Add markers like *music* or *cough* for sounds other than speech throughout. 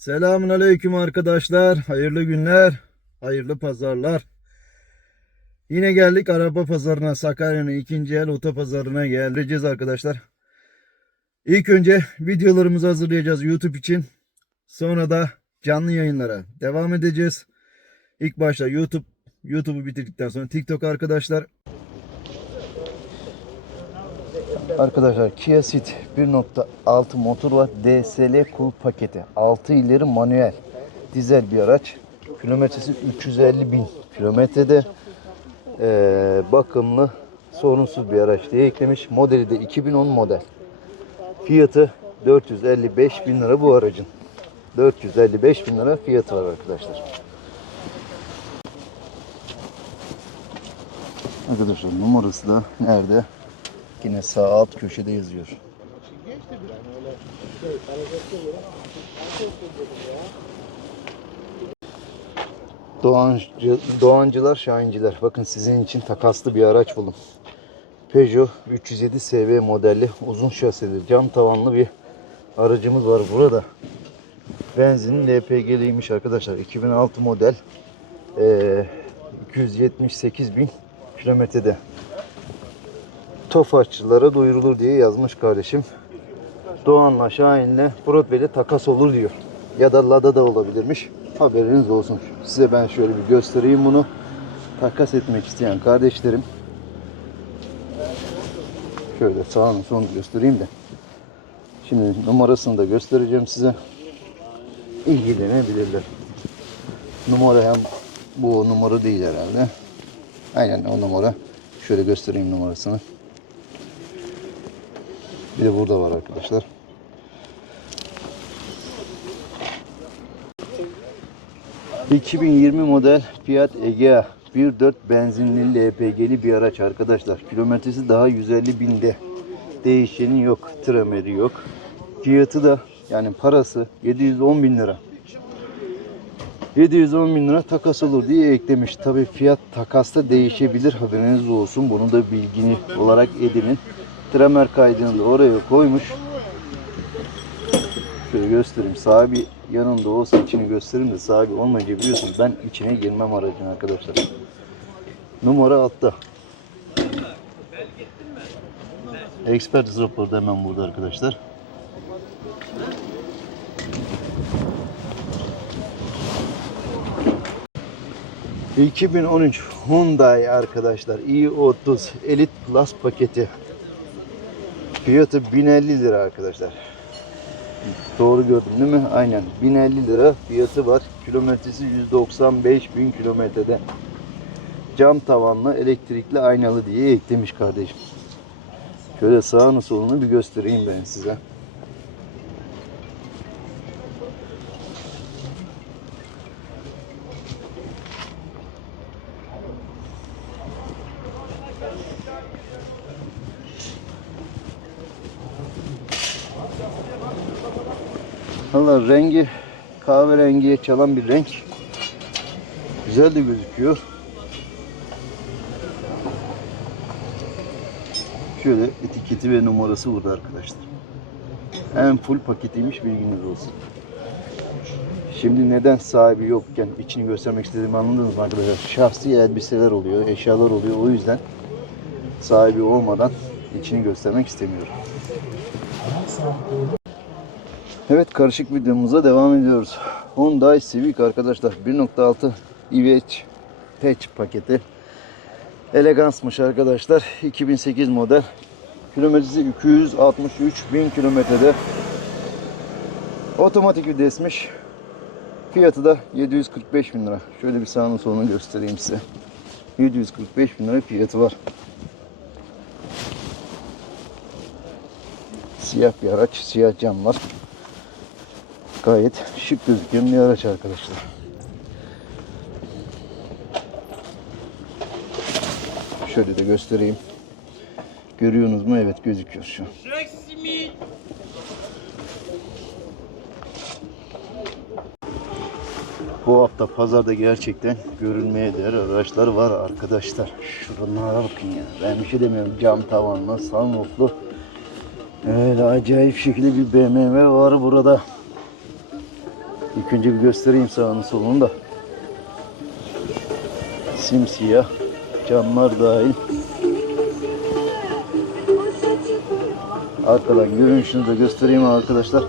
Selamun aleyküm arkadaşlar. Hayırlı günler, hayırlı pazarlar. Yine geldik araba pazarına, Sakarya'nın ikinci el otopazarına geleceğiz arkadaşlar. İlk önce videolarımızı hazırlayacağız YouTube için. Sonra da canlı yayınlara devam edeceğiz. İlk başta YouTube, YouTube'u bitirdikten sonra TikTok arkadaşlar. Arkadaşlar Kia Ceed 1.6 motor var. DSL kul paketi. 6 ileri manuel. Dizel bir araç. Kilometresi 350 bin kilometrede. Ee, bakımlı sorunsuz bir araç diye eklemiş. Modeli de 2010 model. Fiyatı 455 bin lira bu aracın. 455 bin lira fiyatı var arkadaşlar. Arkadaşlar numarası da nerede? Yine sağ alt köşede yazıyor. Doğancı, Doğancılar, Şahinciler. Bakın sizin için takaslı bir araç buldum. Peugeot 307 SV modelli uzun şasili cam tavanlı bir aracımız var burada. Benzinin LPG'liymiş arkadaşlar. 2006 model. Ee, 278 bin kilometrede. Tofaşçılara duyurulur diye yazmış kardeşim. Doğan'la Şahin'le Fırat Bey'le takas olur diyor. Ya da Lada da olabilirmiş. Haberiniz olsun. Size ben şöyle bir göstereyim bunu. Takas etmek isteyen kardeşlerim. Şöyle sağını solunu göstereyim de. Şimdi numarasını da göstereceğim size. İlgilenebilirler. Numara hem bu numara değil herhalde. Aynen o numara. Şöyle göstereyim numarasını. Bir de burada var arkadaşlar. ...2020 model Fiat Egea 1.4 benzinli LPG'li bir araç arkadaşlar. Kilometresi daha 150 binde. Değişeni yok, trameri yok. Fiyatı da yani parası 710 bin lira. 710 bin lira takas olur diye eklemiş. Tabi fiyat takasta değişebilir haberiniz olsun. Bunu da bilgini olarak edinin. Tremer kaydını da oraya koymuş. Şöyle göstereyim. Sahibi yanında olsa içini göstereyim de sahibi olmayınca biliyorsunuz ben içine girmem aracın arkadaşlar. Numara altta. Expert raporu da hemen burada arkadaşlar. ...2013 Hyundai arkadaşlar i30 Elite Plus paketi Fiyatı 1050 lira arkadaşlar. Doğru gördüm değil mi? Aynen. 1050 lira fiyatı var. Kilometresi 195 bin kilometrede. Cam tavanlı, elektrikli, aynalı diye eklemiş kardeşim. Şöyle sağını solunu bir göstereyim ben size. Valla rengi kahverengiye çalan bir renk. Güzel de gözüküyor. Şöyle etiketi ve numarası burada arkadaşlar. En full paketiymiş bilginiz olsun. Şimdi neden sahibi yokken içini göstermek istediğimi anladınız mı arkadaşlar? Şahsi elbiseler oluyor, eşyalar oluyor. O yüzden sahibi olmadan içini göstermek istemiyorum. Evet karışık videomuza devam ediyoruz. Hyundai Civic arkadaşlar 1.6 EVH patch paketi. Elegansmış arkadaşlar. 2008 model. Kilometresi 263 bin kilometrede. Otomatik vitesmiş. Fiyatı da 745 bin lira. Şöyle bir sağını solunu göstereyim size. 745 bin lira fiyatı var. Siyah bir araç, siyah camlar. Gayet şık gözüken bir araç arkadaşlar. Şöyle de göstereyim. Görüyorsunuz mu? Evet gözüküyor şu an. Bu hafta pazarda gerçekten görülmeye değer araçlar var arkadaşlar. Şuralara bakın ya. Ben bir şey demiyorum. Cam tavanlı, sunrooflu. Öyle acayip şekilde bir BMW var burada. İlk önce bir göstereyim sağını solunu da. Simsiyah. Camlar dahil. Arkadan görünüşünü de göstereyim arkadaşlar.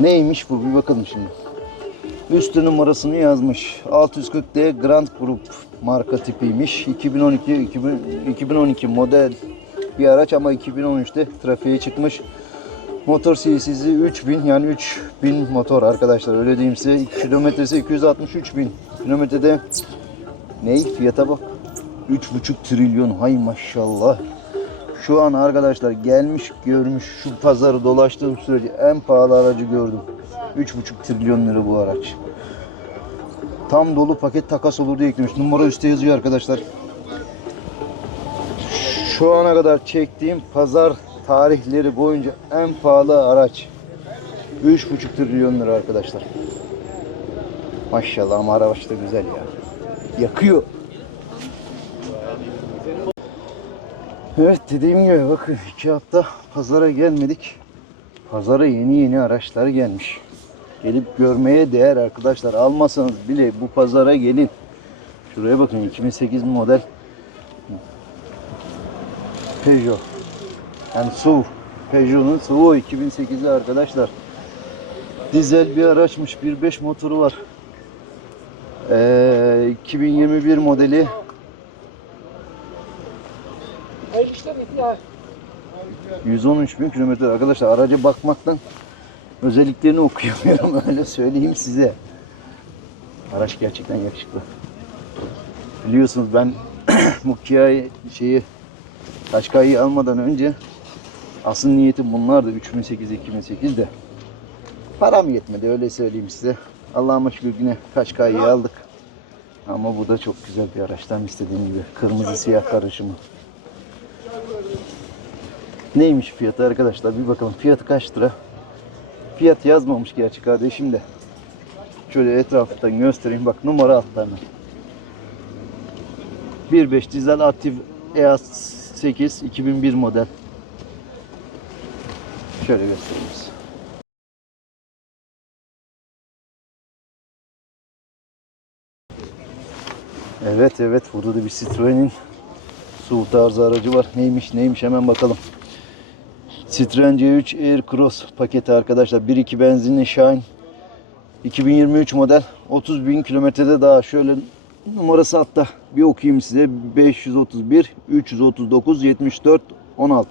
Neymiş bu bir bakalım şimdi. Üstü numarasını yazmış. 640D Grand Group marka tipiymiş. 2012 2000 2012 model bir araç ama 2013'te trafiğe çıkmış. Motor CC'si 3000 yani 3000 motor arkadaşlar öyle diyeyim size. Kilometresi 263 bin. Kilometrede ney fiyata bak. 3,5 trilyon hay maşallah. Şu an arkadaşlar gelmiş görmüş şu pazarı dolaştığım sürece en pahalı aracı gördüm. 3,5 trilyon lira bu araç. Tam dolu paket takas olur diye eklemiş. Numara üstte yazıyor arkadaşlar. Şu ana kadar çektiğim pazar tarihleri boyunca en pahalı araç. 3,5 trilyon lira arkadaşlar. Maşallah ama araç da güzel ya. Yakıyor. Evet dediğim gibi bakın iki hafta pazara gelmedik. Pazara yeni yeni araçlar gelmiş. Gelip görmeye değer arkadaşlar. Almasanız bile bu pazara gelin. Şuraya bakın 2008 model Peugeot. Yani SUV. Peugeot'un SUV 2008'i arkadaşlar. Dizel bir araçmış. 1.5 motoru var. Ee, 2021 modeli 113 bin kilometre arkadaşlar araca bakmaktan özelliklerini okuyamıyorum *laughs* öyle söyleyeyim size. Araç gerçekten yakışıklı. Biliyorsunuz ben *clears throat* bu Kia şeyi Kaşkay'ı almadan önce asıl niyetim bunlardı 3008 2008 de param yetmedi öyle söyleyeyim size. Allah'ıma şükür yine Kaşkay'ı aldık. Ama bu da çok güzel bir araç. Tam istediğim gibi. Kırmızı siyah karışımı. Neymiş fiyatı arkadaşlar bir bakalım. Fiyatı kaç lira? Fiyat yazmamış gerçi kardeşim de. Şöyle etraftan göstereyim. Bak numara altlarına. 1.5 dizel aktif EAS 8 2001 model. Şöyle göstereyim size. Evet evet burada da bir Citroen'in SUV tarzı aracı var. Neymiş neymiş hemen bakalım. Citroen C3 Air Cross paketi arkadaşlar. 1.2 benzinli Shine. 2023 model. 30 bin kilometrede daha şöyle numarası hatta bir okuyayım size. 531 339 74 16.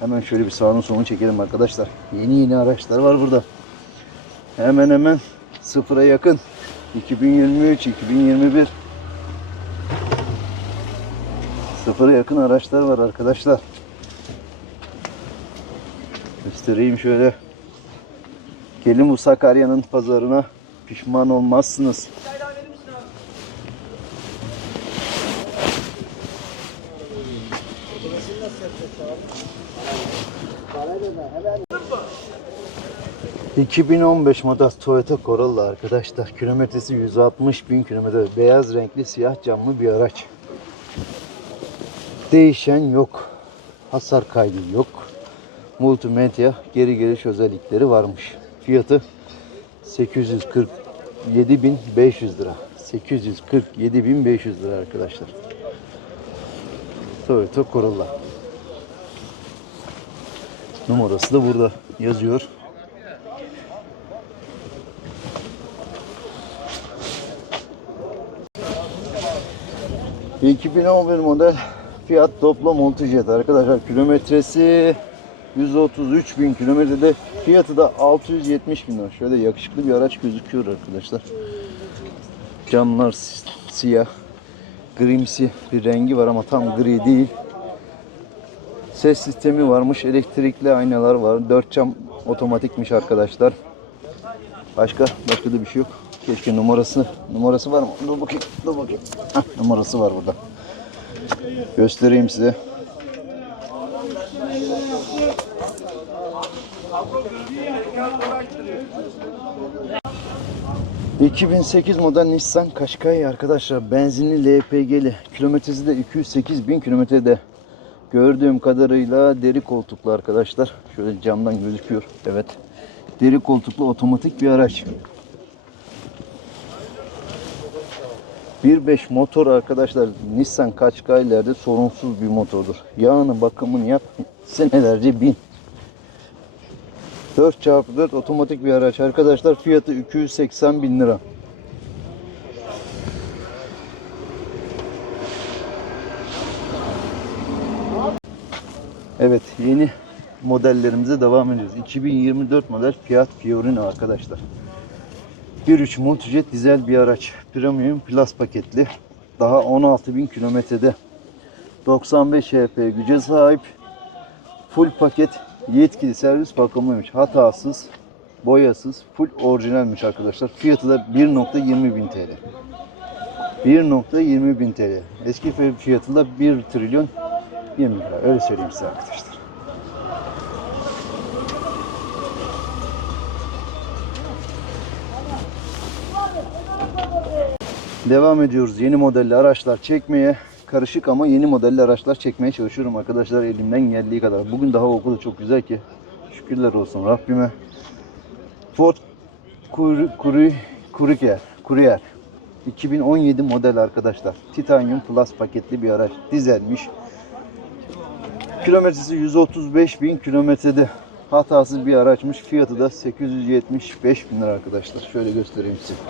Hemen şöyle bir sağını solunu çekelim arkadaşlar. Yeni yeni araçlar var burada. Hemen hemen sıfıra yakın. 2023, 2021 sıfıra yakın araçlar var arkadaşlar. Göstereyim şöyle. Gelin bu Sakarya'nın pazarına pişman olmazsınız. ...2015 model Toyota Corolla arkadaşlar. Kilometresi 160 bin kilometre. Beyaz renkli siyah camlı bir araç. Değişen yok. Hasar kaydı yok. Multimedya geri geliş özellikleri varmış. Fiyatı 847.500 lira. 847.500 lira arkadaşlar. Toyota Corolla. Numarası da burada yazıyor. ...2011 model Fiat Doblo Multijet arkadaşlar kilometresi 133 bin kilometrede fiyatı da 670 bin lira. Şöyle yakışıklı bir araç gözüküyor arkadaşlar. Camlar si- siyah. Grimsi bir rengi var ama tam gri değil. Ses sistemi varmış. Elektrikli aynalar var. 4 cam otomatikmiş arkadaşlar. Başka başka da bir şey yok. Keşke numarası numarası var mı? Dur bakayım. Dur bakayım. Hah, numarası var burada. Göstereyim size. ...2008 model Nissan Qashqai arkadaşlar... ...benzinli LPG'li... ...kilometresi de 208 bin kilometrede... Gördüğüm kadarıyla deri koltuklu arkadaşlar. Şöyle camdan gözüküyor. Evet. Deri koltuklu otomatik bir araç. 1.5 motor arkadaşlar Nissan Qashqai'lerde sorunsuz bir motordur. Yağını bakımını yap senelerce bin. 4x4 otomatik bir araç arkadaşlar fiyatı 280 bin lira. Evet yeni modellerimize devam ediyoruz. 2024 model Fiat Fiorino arkadaşlar. 1.3 Multijet dizel bir araç. Premium Plus paketli. Daha 16.000 kilometrede. 95 HP güce sahip. Full paket yetkili servis bakımlıymış. Hatasız, boyasız, full orijinalmiş arkadaşlar. Fiyatı da 1.20 bin TL. 1.20 bin TL. Eski fiyatı da 1 trilyon 20 lira. Öyle söyleyeyim size arkadaşlar. Devam ediyoruz yeni modelli araçlar çekmeye. Karışık ama yeni modelli araçlar çekmeye çalışıyorum arkadaşlar elimden geldiği kadar. Bugün daha o kadar çok güzel ki. Şükürler olsun Rabbime. Ford Courier, Courier, Courier. 2017 model arkadaşlar. Titanium Plus paketli bir araç. Dizelmiş. Kilometresi 135 bin kilometrede. Hatasız bir araçmış. Fiyatı da 875 bin lira arkadaşlar. Şöyle göstereyim size.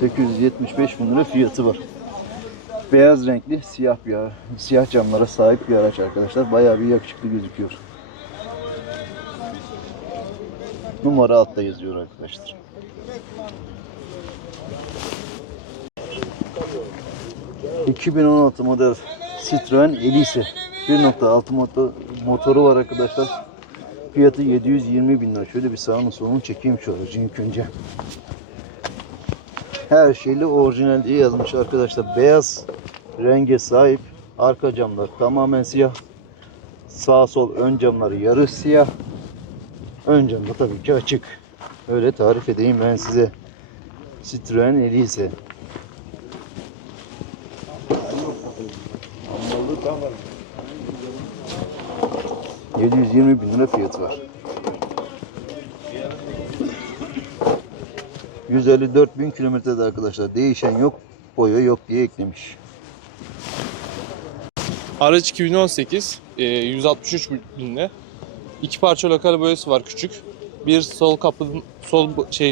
875 bin lira fiyatı var. Beyaz renkli siyah bir siyah camlara sahip bir araç arkadaşlar. Bayağı bir yakışıklı gözüküyor. Numara altta yazıyor arkadaşlar. ...2016 model Citroen Elise 1.6 motor, motoru var arkadaşlar. Fiyatı 720 bin lira. Şöyle bir sağını solunu çekeyim şu aracın ilk önce. Her şeyle orijinal diye yazmış arkadaşlar. Beyaz renge sahip. Arka camlar tamamen siyah. Sağ sol ön camları yarı siyah. Ön cam da tabii ki açık. Öyle tarif edeyim ben size. Citroen Elise. ...720 bin lira fiyatı var. 154 bin kilometrede arkadaşlar. Değişen yok, boya yok diye eklemiş. Araç 2018, e, 163 binde. İki parça lokal boyası var küçük. Bir sol kapının sol şey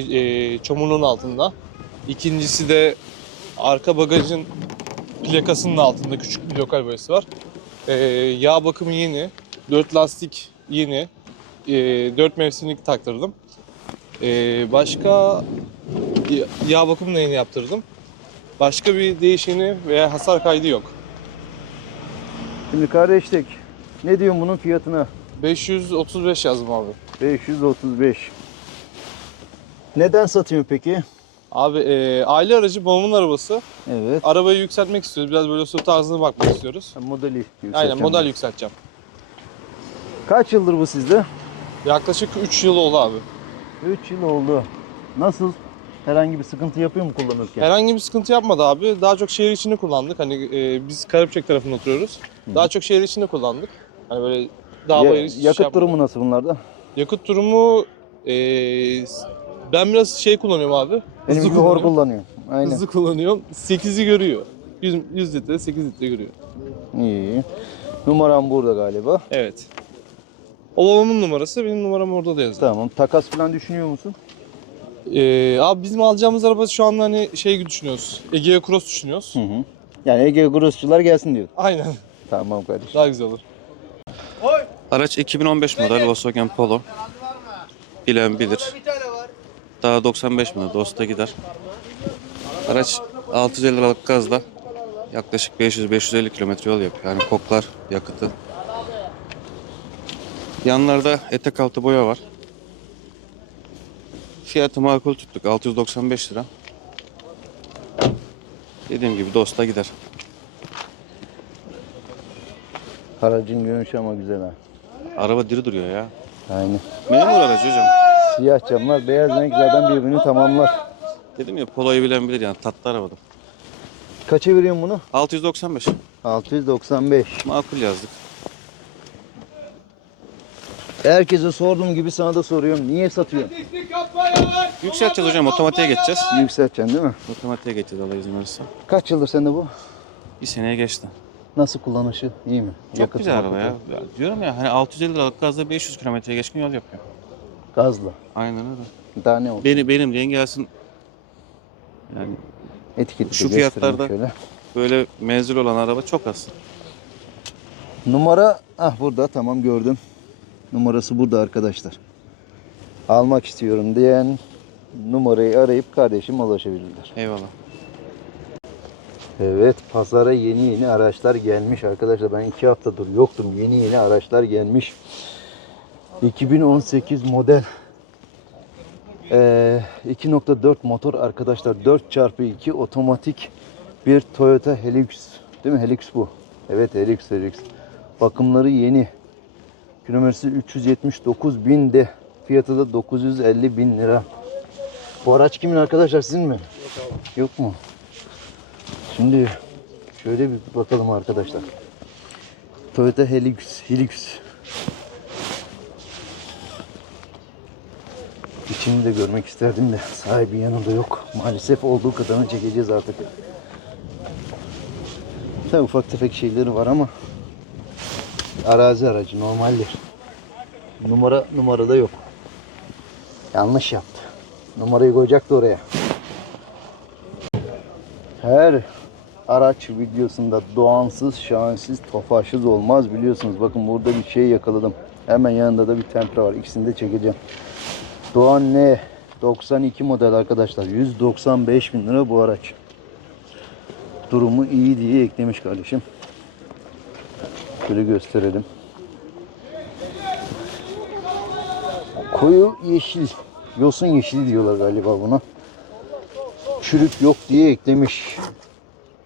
e, çamurluğun altında. İkincisi de arka bagajın plakasının altında küçük bir lokal boyası var. E, yağ bakımı yeni, 4 lastik yeni, e, 4 mevsimlik taktırdım. Başka ya- yağ bakımını da yeni yaptırdım. Başka bir değişeni veya hasar kaydı yok. Şimdi kardeşlik, ne diyorsun bunun fiyatına? 535 yazdım abi. 535. Neden satıyorsun peki? Abi e, aile aracı babamın arabası. Evet. Arabayı yükseltmek istiyoruz. Biraz böyle su tarzına bakmak istiyoruz. Modeli yükselteceğim. Aynen model yükselteceğim. Kaç yıldır bu sizde? Yaklaşık 3 yıl oldu abi. 3 yıl oldu. Nasıl? Herhangi bir sıkıntı yapıyor mu kullanırken? Herhangi bir sıkıntı yapmadı abi. Daha çok şehir içinde kullandık. Hani e, biz Karapçak tarafında oturuyoruz. Daha çok şehir içinde kullandık. Hani böyle dağ Ya- bayır şey yakıt yapmadık. durumu nasıl bunlarda? Yakıt durumu e, ben biraz şey kullanıyorum abi. Benim gibi hor kullanıyorum. kullanıyor. Aynen. Hızlı kullanıyorum. 8'i görüyor. 100, 100 litre 8 litre görüyor. İyi. Numaram burada galiba. Evet. O babamın numarası, benim numaram orada da yazıyor. Tamam. Takas falan düşünüyor musun? Ee, abi bizim alacağımız araba şu anda hani şey düşünüyoruz. Egea Cross düşünüyoruz. Hı hı. Yani Ege Grossçular gelsin diyor. Aynen. Tamam kardeşim. Daha güzel olur. Araç 2015 model Volkswagen Polo. Bilen bilir. Daha 95 bin lira dosta gider. Araç 650 liralık gazla yaklaşık 500-550 kilometre yol yapıyor. Yani koklar yakıtı. Yanlarda etek altı boya var. Fiyatı makul tuttuk 695 lira. Dediğim gibi dosta gider. Aracın görünüşü ama güzel ha. Araba diri duruyor ya. Aynen. Memur aracı hocam. Siyah camlar, beyaz renk zaten birbirini tamamlar. Dedim ya Polo'yu bilen bilir yani tatlı arabada. Kaça veriyorsun bunu? 695. 695. Makul yazdık. Herkese sorduğum gibi sana da soruyorum. Niye satıyorsun? Yükselteceğiz hocam. Otomatiğe geçeceğiz. Yükselteceksin değil mi? Otomatiğe geçeceğiz Allah izin verirse. Kaç yıldır sende bu? Bir seneye geçti. Nasıl kullanışı? İyi mi? Çok Yakıtı, güzel araba ya. Diyorum ya hani 650 liralık gazla 500 kilometreye geçkin yol yapıyor. Gazla. Aynen öyle. Daha ne olsun? Beni, benim diyen gelsin. Yani Etiketi Şu fiyatlarda- Şöyle. böyle menzil olan araba çok az. Numara ah burada tamam gördüm. Numarası burada arkadaşlar. Almak istiyorum diyen numarayı arayıp kardeşim ulaşabilirler. Eyvallah. Evet pazara yeni yeni araçlar gelmiş. Arkadaşlar. Ben iki haftadır yoktum. Yeni yeni araçlar gelmiş. 2018 model ee, 2.4 motor arkadaşlar. 4x2 otomatik bir Toyota Hilux değil mi? Hilux bu. Evet Hilux Hilux bakımları yeni. Kilometresi 379 bin de. Fiyatı da 950 bin lira. Bu araç kimin arkadaşlar sizin mi? Yok mu Şimdi şöyle bir bakalım arkadaşlar. Toyota Hilux, Hilux. İçini de görmek isterdim de sahibi yanında yok. Maalesef olduğu kadarını çekeceğiz artık. Tabi ufak tefek şeyleri var ama arazi aracı normaldir. Numara numarada yok. Yanlış yaptı. Numarayı koyacaktı oraya. Her araç videosunda doğansız, şansız, tofaşsız olmaz biliyorsunuz. Bakın burada bir şey yakaladım. Hemen yanında da bir tempra var. İkisini de çekeceğim. Doğan ne? 92 model arkadaşlar. 195 bin lira bu araç. Durumu iyi diye eklemiş kardeşim. Şöyle gösterelim. Koyu yeşil. Yosun yeşili diyorlar galiba buna. Çürük yok diye eklemiş.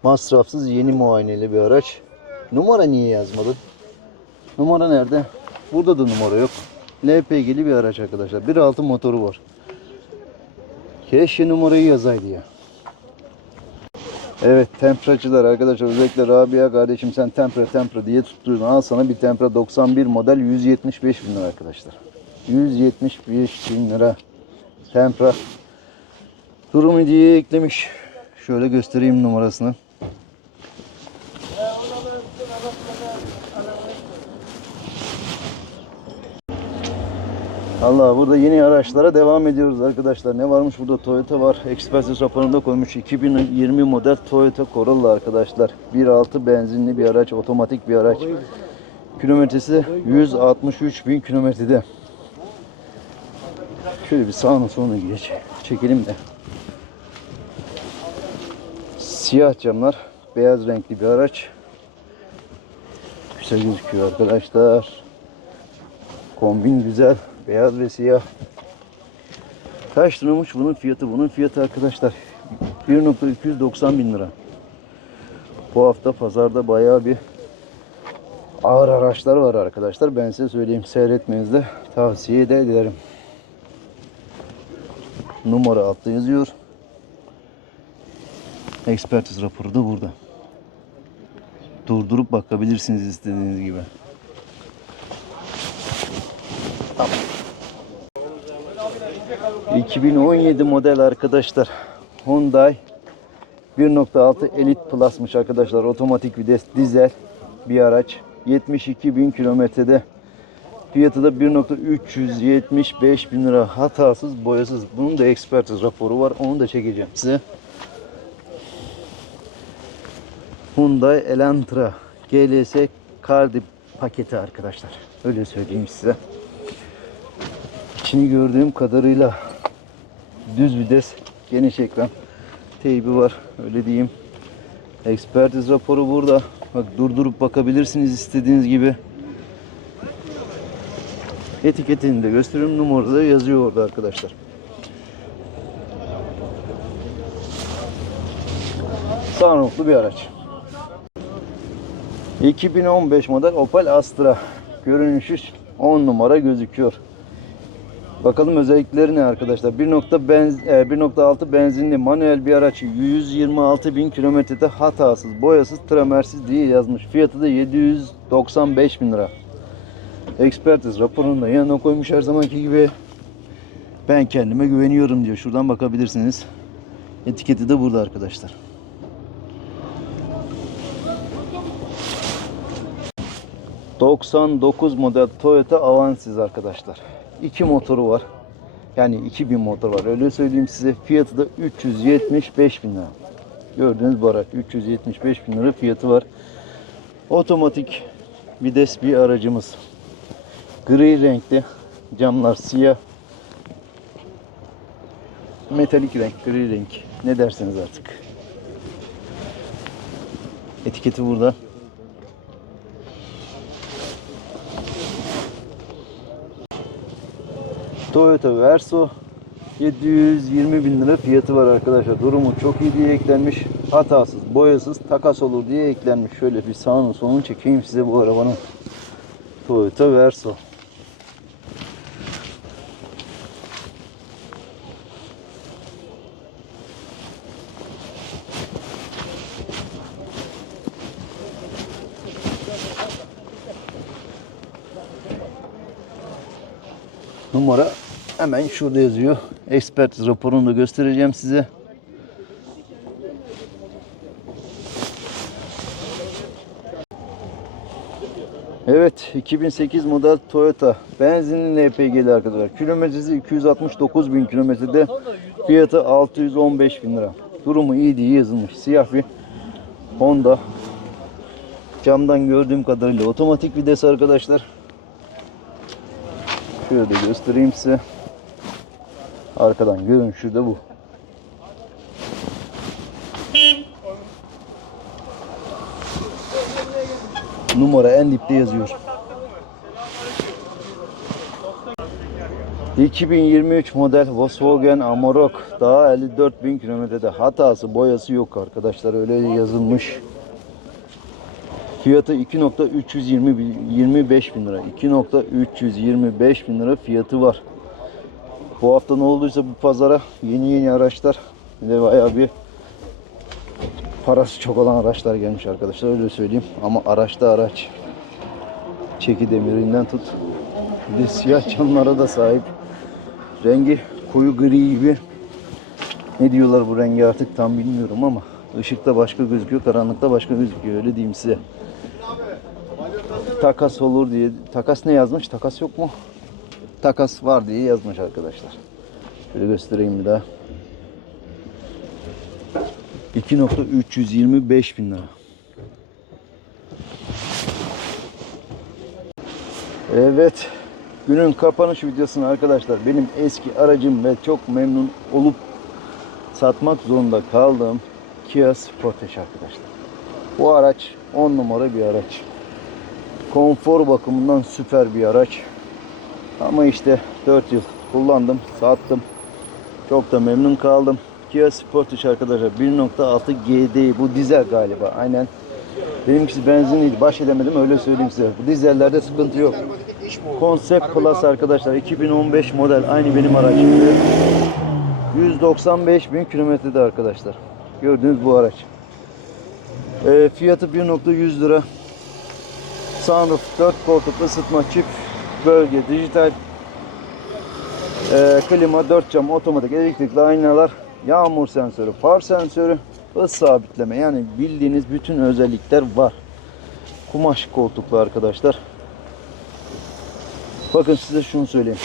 Masrafsız yeni muayeneli bir araç. Numara niye yazmadın? Numara nerede? Burada da numara yok. LPG'li bir araç arkadaşlar. 1.6 motoru var. Keşke numarayı yazaydı ya. Evet tempracılar arkadaşlar özellikle Rabia kardeşim sen tempra tempra diye tutturdun. Al sana bir tempra 91 model 175 bin lira arkadaşlar. 175 bin lira tempra. Durumu diye eklemiş. Şöyle göstereyim numarasını. Allah burada yeni araçlara devam ediyoruz arkadaşlar. Ne varmış burada Toyota var. Express raporunda koymuş 2020 model Toyota Corolla arkadaşlar. 1.6 benzinli bir araç, otomatik bir araç. Kilometresi 163 bin kilometrede. Şöyle bir sağına soluna geç. Çekelim de. Siyah camlar, beyaz renkli bir araç. Güzel gözüküyor arkadaşlar. Kombin güzel, beyaz ve siyah. Kaç liramış bunun fiyatı? Bunun fiyatı arkadaşlar 1.290 bin lira. Bu hafta pazarda bayağı bir ağır araçlar var arkadaşlar. Ben size söyleyeyim seyretmenizi de tavsiye de ederim. Numara altta yazıyor. Ekspertiz raporu da burada. Durdurup bakabilirsiniz istediğiniz gibi. Tamam. 2017 model arkadaşlar. Hyundai 1.6 Elite Plus'mış arkadaşlar. Otomatik vites dizel bir araç. 72 bin kilometrede. Fiyatı da 1.375 bin lira. Hatasız, boyasız. Bunun da ekspertiz raporu var. Onu da çekeceğim size. Hyundai Elantra GLS Cardi paketi arkadaşlar. Öyle söyleyeyim size. İçini gördüğüm kadarıyla düz vites, geniş ekran teybi var. Öyle diyeyim. Ekspertiz raporu burada. Bak durdurup bakabilirsiniz istediğiniz gibi. Etiketini de gösteriyorum. Numarada da yazıyor orada arkadaşlar. Sunrooflu bir araç. 2015 model Opel Astra. Görünüşü 10 numara gözüküyor. Bakalım özellikleri ne arkadaşlar? 1.6 benz, e, 1.6 benzinli manuel bir araç 126 bin kilometrede hatasız, boyasız, tramersiz diye yazmış. Fiyatı da 795 bin lira. Ekspertiz raporunu da yanına koymuş her zamanki gibi. Ben kendime güveniyorum diyor. Şuradan bakabilirsiniz. Etiketi de burada arkadaşlar. ...99 model Toyota Avansis arkadaşlar. İki motoru var. Yani 2000 motor var. Öyle söyleyeyim size. Fiyatı da 375 bin lira. Gördüğünüz bu araç. 375 bin lira fiyatı var. Otomatik vites bir aracımız. Gri renkli. Camlar siyah. Metalik renk, gri renk. Ne derseniz artık. Etiketi burada. Toyota Verso 720 bin lira fiyatı var arkadaşlar. Durumu çok iyi diye eklenmiş. Hatasız, boyasız, takas olur diye eklenmiş. Şöyle bir sağını solunu çekeyim size bu arabanın. Toyota Verso. Numara hemen şurada yazıyor. Expert raporunu da göstereceğim size. Evet 2008 model Toyota benzinli LPG'li arkadaşlar. Kilometresi 269 bin kilometrede fiyatı 615 bin lira. Durumu iyi diye yazılmış. Siyah bir Honda. Camdan gördüğüm kadarıyla otomatik vites arkadaşlar. Şöyle göstereyim size. Arkadan görünüşü de bu. Numara en dipte yazıyor. 2023 model Volkswagen Amarok daha 54 bin kilometrede hatası boyası yok arkadaşlar öyle yazılmış. Fiyatı 2.325 bin lira. 2.325 bin lira fiyatı var. Bu hafta ne olduysa bu pazara yeni yeni araçlar de bayağı bir parası çok olan araçlar gelmiş arkadaşlar öyle söyleyeyim. Ama araçta araç. Çeki demirinden tut. Bir de siyah camlara da sahip. Rengi koyu gri gibi. Ne diyorlar bu rengi artık tam bilmiyorum ama ışıkta başka gözüküyor, karanlıkta başka gözüküyor öyle diyeyim size takas olur diye. Takas ne yazmış? Takas yok mu? Takas var diye yazmış arkadaşlar. Şöyle göstereyim bir daha. 2.325 bin lira. Evet. Günün kapanış videosunu arkadaşlar benim eski aracım ve çok memnun olup satmak zorunda kaldığım Kia Sportage arkadaşlar. Bu araç 10 numara bir araç. Konfor bakımından süper bir araç. Ama işte 4 yıl kullandım, sattım. Çok da memnun kaldım. Kia Sportage arkadaşlar 1.6 GDI bu dizel galiba. Aynen. Benimkisi benzinliydi. Baş edemedim öyle söyleyeyim size. Bu dizellerde sıkıntı yok. Concept Plus arkadaşlar 2015 model aynı benim aracım. 195 bin kilometrede arkadaşlar. Gördüğünüz bu araç. E, fiyatı 1.100 lira. Sunroof 4 koltuk ısıtma çift bölge dijital e, klima 4 cam otomatik elektrikli aynalar yağmur sensörü far sensörü hız sabitleme. Yani bildiğiniz bütün özellikler var. Kumaş koltuklu arkadaşlar. Bakın size şunu söyleyeyim.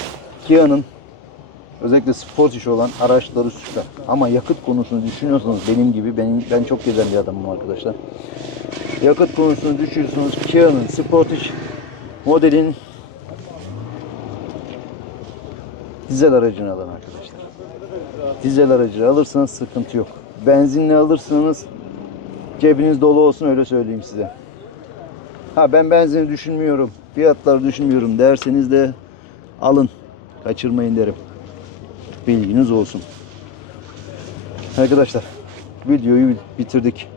Kia'nın özellikle spor işi olan araçları süper. Ama yakıt konusunu düşünüyorsanız benim gibi benim, ben çok gezen bir adamım arkadaşlar. Yakıt konusunu düşünüyorsunuz Kia'nın Sportage modelin dizel aracını alın arkadaşlar. Dizel aracı alırsanız sıkıntı yok. Benzinli alırsanız cebiniz dolu olsun öyle söyleyeyim size. Ha ben benzini düşünmüyorum, fiyatları düşünmüyorum derseniz de alın. Kaçırmayın derim. Bilginiz olsun. Arkadaşlar videoyu bitirdik.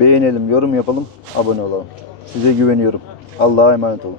Beğenelim, yorum yapalım, abone olalım. Size güveniyorum. Allah'a emanet olun.